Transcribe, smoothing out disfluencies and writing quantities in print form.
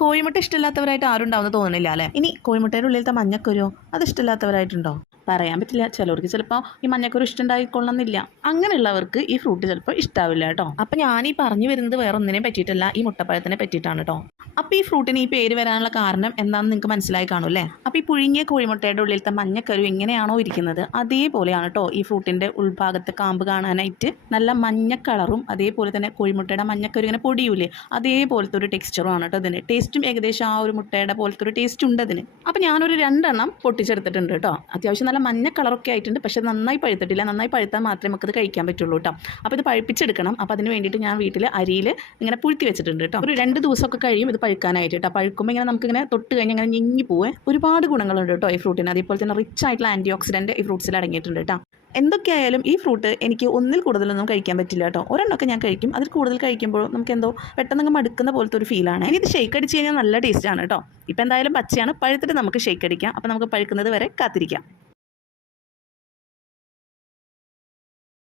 കോഴിമുട്ട ഇഷ്ടമില്ലാത്തവരായിട്ട് ആരും ഉണ്ടാവുമെന്ന് തോന്നുന്നില്ല അല്ലേ? ഇനി കോഴിമുട്ടയുടെ ഉള്ളിലത്തെ മഞ്ഞക്കുരുവോ അത് ഇഷ്ടമില്ലാത്തവരായിട്ടുണ്ടോ? പറയാൻ പറ്റില്ല. ചിലവർക്ക് ചിലപ്പോൾ ഈ മഞ്ഞക്കുരു ഇഷ്ടമുണ്ടായിക്കൊള്ളുന്നില്ല. അങ്ങനെയുള്ളവർക്ക് ഈ ഫ്രൂട്ട് ചിലപ്പോൾ ഇഷ്ടാവില്ല കേട്ടോ. അപ്പം ഞാൻ ഈ പറഞ്ഞു വരുന്നത് വേറെ ഒന്നിനെ പറ്റിയിട്ടല്ല, ഈ മുട്ടപ്പഴത്തിനെ പറ്റിയിട്ടാണ് കേട്ടോ. അപ്പോൾ ഈ ഫ്രൂട്ടിന് ഈ പേര് വരാനുള്ള കാരണം എന്താണെന്ന് നിങ്ങൾക്ക് മനസ്സിലായി കാണൂല്ലേ? അപ്പോൾ ഈ പുഴുങ്ങിയ കോഴിമുട്ടയുടെ ഉള്ളിലത്തെ മഞ്ഞക്കരു എങ്ങനെയാണോ ഇരിക്കുന്നത് അതേപോലെയാണ് കേട്ടോ ഈ ഫ്രൂട്ടിൻ്റെ ഉൾഭാഗത്തെ കാമ്പ് കാണാനായിട്ട് നല്ല മഞ്ഞ കളറും അതേപോലെ തന്നെ കോഴിമുട്ടയുടെ മഞ്ഞക്കരു ഇങ്ങനെ പൊടിയൂലേ അതേപോലത്തെ ഒരു ടെക്സ്ചറും ആണ് കേട്ടോ ഇതിന്. ടേസ്റ്റും ഏകദേശം ആ ഒരു മുട്ടയുടെ പോലത്തെ ഒരു ടേസ്റ്റ് ഉണ്ട് അതിന്. അപ്പോൾ ഞാനൊരു 2 എണ്ണം പൊട്ടിച്ചെടുത്തിട്ടുണ്ട് കേട്ടോ. അത്യാവശ്യം നല്ല മഞ്ഞ കളറൊക്കെ ആയിട്ടുണ്ട്. പക്ഷേ നന്നായി പഴുത്തിട്ടില്ല. നന്നായി പഴുത്താൽ മാത്രമേ നമുക്കത് കഴിക്കാൻ പറ്റുള്ളൂ കേട്ടോ. അപ്പോൾ ഇത് പഴുപ്പിച്ചെടുക്കണം. അപ്പോൾ അതിന് വേണ്ടിയിട്ട് ഞാൻ വീട്ടിൽ അരിയിൽ ഇങ്ങനെ പുഴുത്തി വെച്ചിട്ടുണ്ട് കേട്ടോ. ഒരു 2 ദിവസമൊക്കെ കഴിയും ഇത് പഴുക്കാനായിട്ട് കേട്ടോ. പഴുക്കുമ്പോൾ ഇങ്ങനെ നമുക്കിങ്ങനെ തൊട്ട് കഴിഞ്ഞ് ഇങ്ങനെ ഞെങ്ങി പോവേ. ഒരുപാട് ഗുണങ്ങളുണ്ട് കേട്ടോ ഈ ഫ്രൂട്ടിന്. അതേപോലെ തന്നെ റിച്ച് ആയിട്ടുള്ള ആൻറ്റി ഓക്സിഡൻറ്റ് ഈ ഫ്രൂട്ട്സിൽ അടങ്ങിയിട്ടുണ്ട് കേട്ടോ. എന്തൊക്കെയായാലും ഈ ഫ്രൂട്ട് എനിക്ക് ഒന്നിൽ കൂടുതലൊന്നും കഴിക്കാൻ പറ്റില്ല കേട്ടോ. ഒരെണ്ണമൊക്കെ ഞാൻ കഴിക്കും. അതിൽ കൂടുതൽ കഴിക്കുമ്പോൾ നമുക്ക് എന്തോ പെട്ടെന്ന് മടുക്കുന്ന പോലത്തെ ഒരു ഫീലാണ്. ഇനി ഇത് ഷേക്ക് അടിച്ച് കഴിഞ്ഞാൽ നല്ല ടേസ്റ്റാണ് കേട്ടോ. ഇപ്പോൾ എന്തായാലും പച്ചയാണ്. പഴുത്തിട്ട് നമുക്ക് ഷേക്ക് അടിക്കാം. അപ്പോൾ നമുക്ക് പഴുക്കുന്നത് വരെ കാത്തിരിക്കാം.